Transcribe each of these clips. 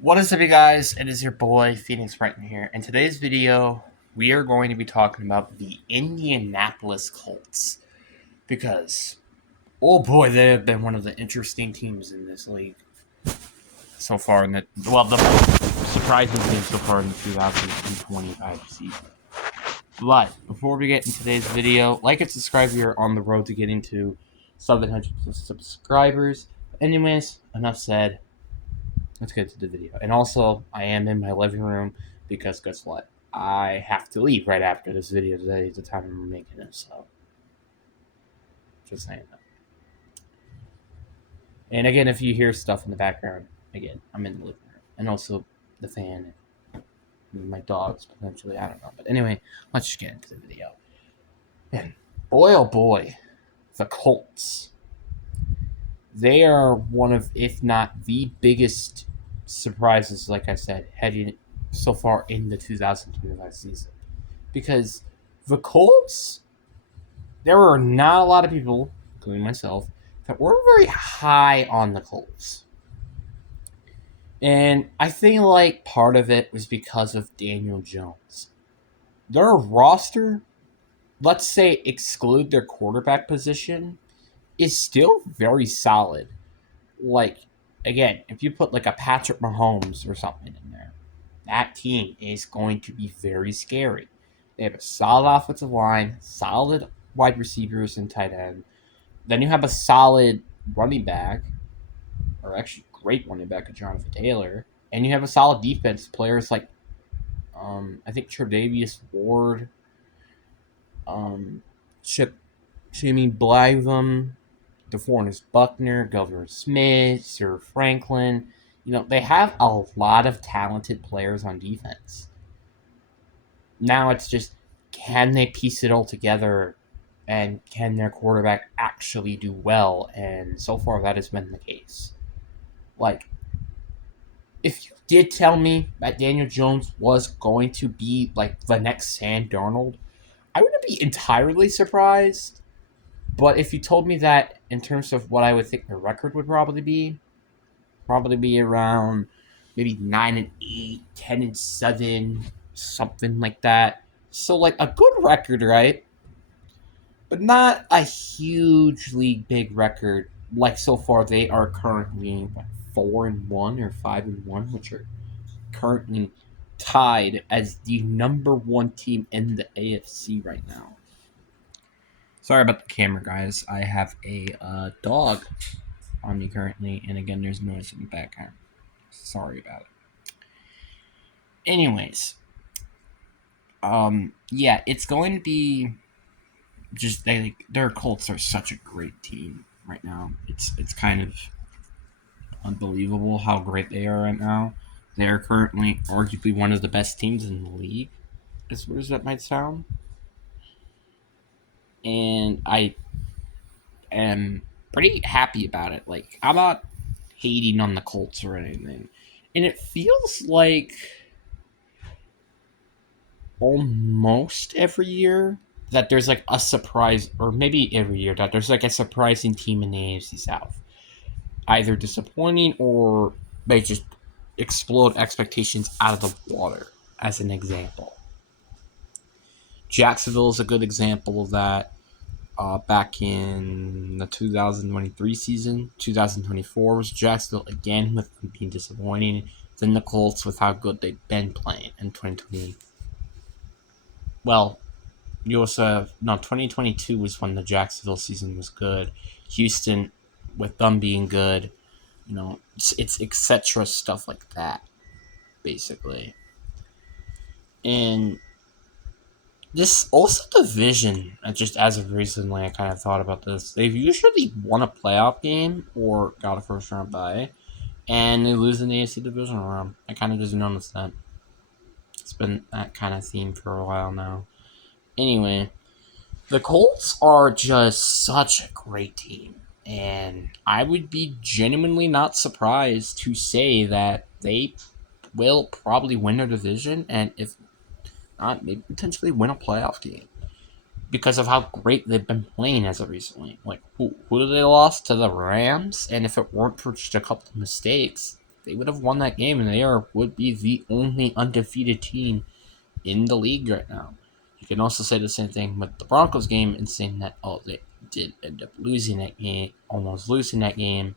What is up, you guys? It is your boy Phoenix Brighton here. In today's video, we are going to be talking about the Indianapolis Colts because, oh boy, they have been one of the interesting teams in this league so far. The most surprising team so far in the 2025 season. But before we get into today's video, like and subscribe. We are on the road to getting to 700 plus subscribers. Anyways, enough said. Let's get to the video. And also, I am in my living room because guess what? I have to leave right after this video today. The time I'm making it, so just saying that. And again, if you hear stuff in the background, again, I'm in the living room, and also the fan, and my dogs potentially. I don't know, but anyway, let's just get into the video. And boy, oh boy, the Colts. They are one of, if not the biggest surprises, like I said, heading so far in the 2025 season. Because the Colts, there were not a lot of people, including myself, that were very high on the Colts. And I think like part of it was because of Daniel Jones. Their roster, let's say exclude their quarterback position, is still very solid. Like, again, if you put like a Patrick Mahomes or something in there, that team is going to be very scary. They have a solid offensive line, solid wide receivers and tight end. Then you have a solid running back, or actually great running back, Jonathan Taylor, and you have a solid defense. Players like, I think Tre'Davious Ward, Chip, Jimmy Blytham, DeForest Buckner, Governor Smith, Sir Franklin. They have a lot of talented players on defense. Now it's just, can they piece it all together and can their quarterback actually do well? And so far, that has been the case. Like, if you did tell me that Daniel Jones was going to be like the next Sam Darnold, I wouldn't be entirely surprised. But if you told me that in terms of what I would think the record would probably be around maybe 9-8, 10-7, something like that. So like a good record, right? But not a hugely big record. Like so far, they are currently 4-1 or 5-1, which are currently tied as the number one team in the AFC right now. Sorry about the camera, guys. I have a dog on me currently, and again, there's noise in the background. Sorry about it. Anyways, yeah, it's going to be just their Colts are such a great team right now. It's kind of unbelievable how great they are right now. They are currently arguably one of the best teams in the league, as weird as that might sound. And I am pretty happy about it. Like, I'm not hating on the Colts or anything. And it feels like almost every year that there's like a surprise, or maybe every year that there's like a surprising team in the AFC South. Either disappointing or they just explode expectations out of the water, as an example. Jacksonville is a good example of that. Back in the 2023 season, 2024 was Jacksonville again with them being disappointing. Then the Colts with how good they've been playing in 2020. Well, you also have, no, 2022 was when the Jacksonville season was good. Houston, with them being good, it's etc. stuff like that, basically. And this also division, just as of recently, I kind of thought about this. They've usually won a playoff game or got a first round bye, and they lose in the AFC division round. I kind of just noticed that. It's been that kind of theme for a while now. Anyway, the Colts are just such a great team, and I would be genuinely not surprised to say that they will probably win their division, and if not, maybe potentially win a playoff game because of how great they've been playing as of recently. Like, who did they lost to? The Rams, and if it weren't for just a couple of mistakes, they would have won that game, and would be the only undefeated team in the league right now. You can also say the same thing with the Broncos game and saying that, they did end up losing that game, almost losing that game.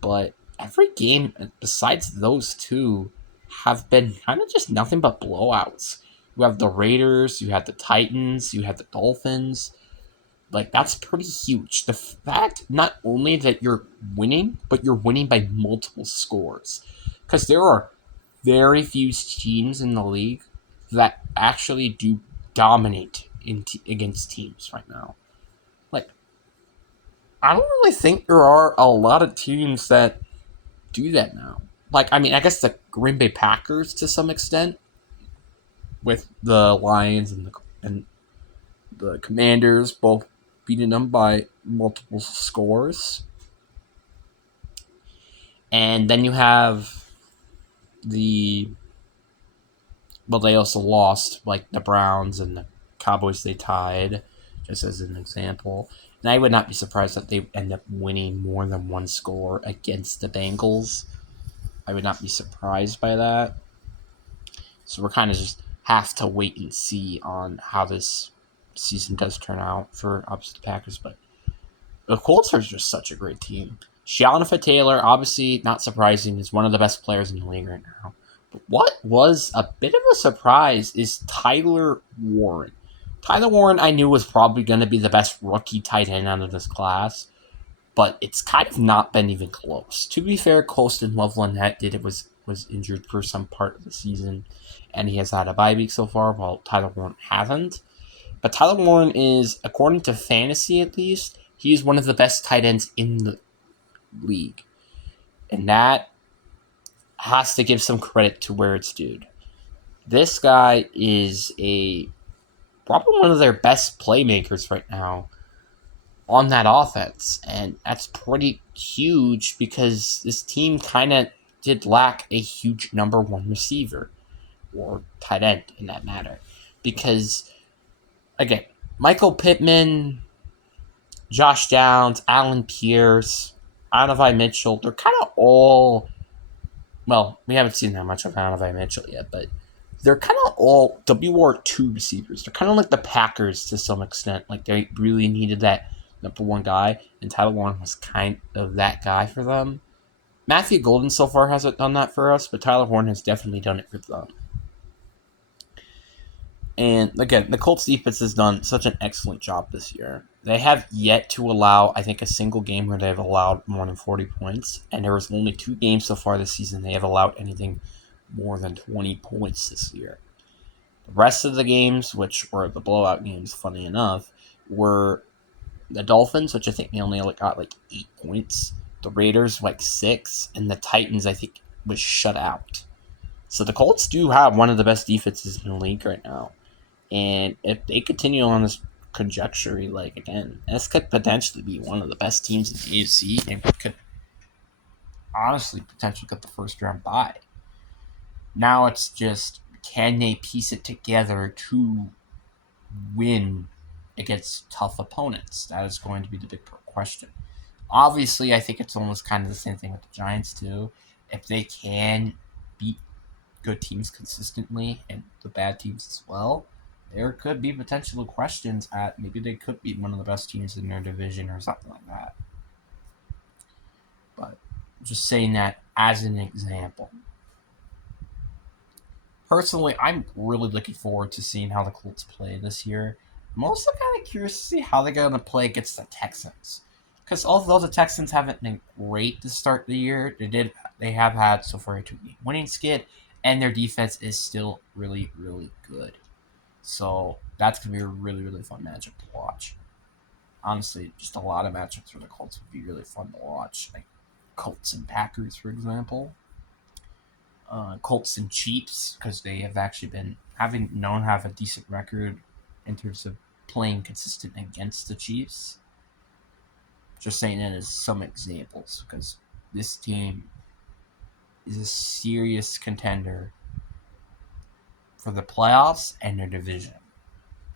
But every game besides those two have been kind of just nothing but blowouts. You have the Raiders, you have the Titans, you have the Dolphins. Like, that's pretty huge. The fact not only that you're winning, but you're winning by multiple scores. Because there are very few teams in the league that actually do dominate against teams right now. Like, I don't really think there are a lot of teams that do that now. Like, I mean, I guess the Green Bay Packers to some extent, with the Lions and the Commanders both beating them by multiple scores. And then you have they also lost, like the Browns and the Cowboys they tied, just as an example. And I would not be surprised that they end up winning more than one score against the Bengals. I would not be surprised by that. So we're kind of just have to wait and see on how this season does turn out for obviously the Packers. But the Colts are just such a great team. Jonathan Taylor, obviously not surprising, is one of the best players in the league right now. But what was a bit of a surprise is Tyler Warren. Tyler Warren, I knew was probably going to be the best rookie tight end out of this class, but it's kind of not been even close. To be fair, Colston Loveland was injured for some part of the season, and he has had a bye week so far, while Tyler Warren hasn't. But Tyler Warren is, according to fantasy at least, he is one of the best tight ends in the league. And that has to give some credit to where it's due. This guy is probably one of their best playmakers right now on that offense. And that's pretty huge because this team kind of did lack a huge number one receiver or tight end in that matter. Because, again, Michael Pittman, Josh Downs, Alan Pierce, Donovan Mitchell, they're kind of all, well, we haven't seen that much of Donovan Mitchell yet, but they're kind of all WR2 receivers. They're kind of like the Packers to some extent. Like, they really needed that number one guy, and Tyler Warren was kind of that guy for them. Matthew Golden so far hasn't done that for us, but Tyler Warren has definitely done it for them. And again, the Colts defense has done such an excellent job this year. They have yet to allow, I think, a single game where they've allowed more than 40 points. And there was only 2 games so far this season they have allowed anything more than 20 points this year. The rest of the games, which were the blowout games, funny enough, were the Dolphins, which I think they only got like 8 points. The Raiders, like 6. And the Titans, I think, was shut out. So the Colts do have one of the best defenses in the league right now. And if they continue on this trajectory, like, again, this could potentially be one of the best teams in the AFC and could honestly potentially get the first round bye. Now it's just, can they piece it together to win against tough opponents? That is going to be the big question. Obviously, I think it's almost kind of the same thing with the Giants, too. If they can beat good teams consistently and the bad teams as well, there could be potential questions at maybe they could be one of the best teams in their division or something like that. But just saying that as an example. Personally, I'm really looking forward to seeing how the Colts play this year. I'm also kind of curious to see how they're going to play against the Texans. Because although the Texans haven't been great to start the year, they have had so far a 2-game winning skid, and their defense is still really, really good. So that's going to be a really, really fun matchup to watch. Honestly, just a lot of matchups for the Colts would be really fun to watch. Like Colts and Packers, for example. Colts and Chiefs, because they have actually been have a decent record in terms of playing consistent against the Chiefs. Just saying that as some examples, because this team is a serious contender for the playoffs and their division,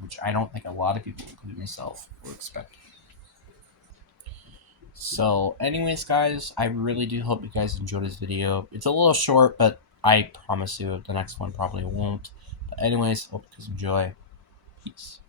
which I don't think a lot of people, including myself, were expecting. So, anyways, guys, I really do hope you guys enjoyed this video. It's a little short, but I promise you the next one probably won't. But anyways, hope you guys enjoy. Peace.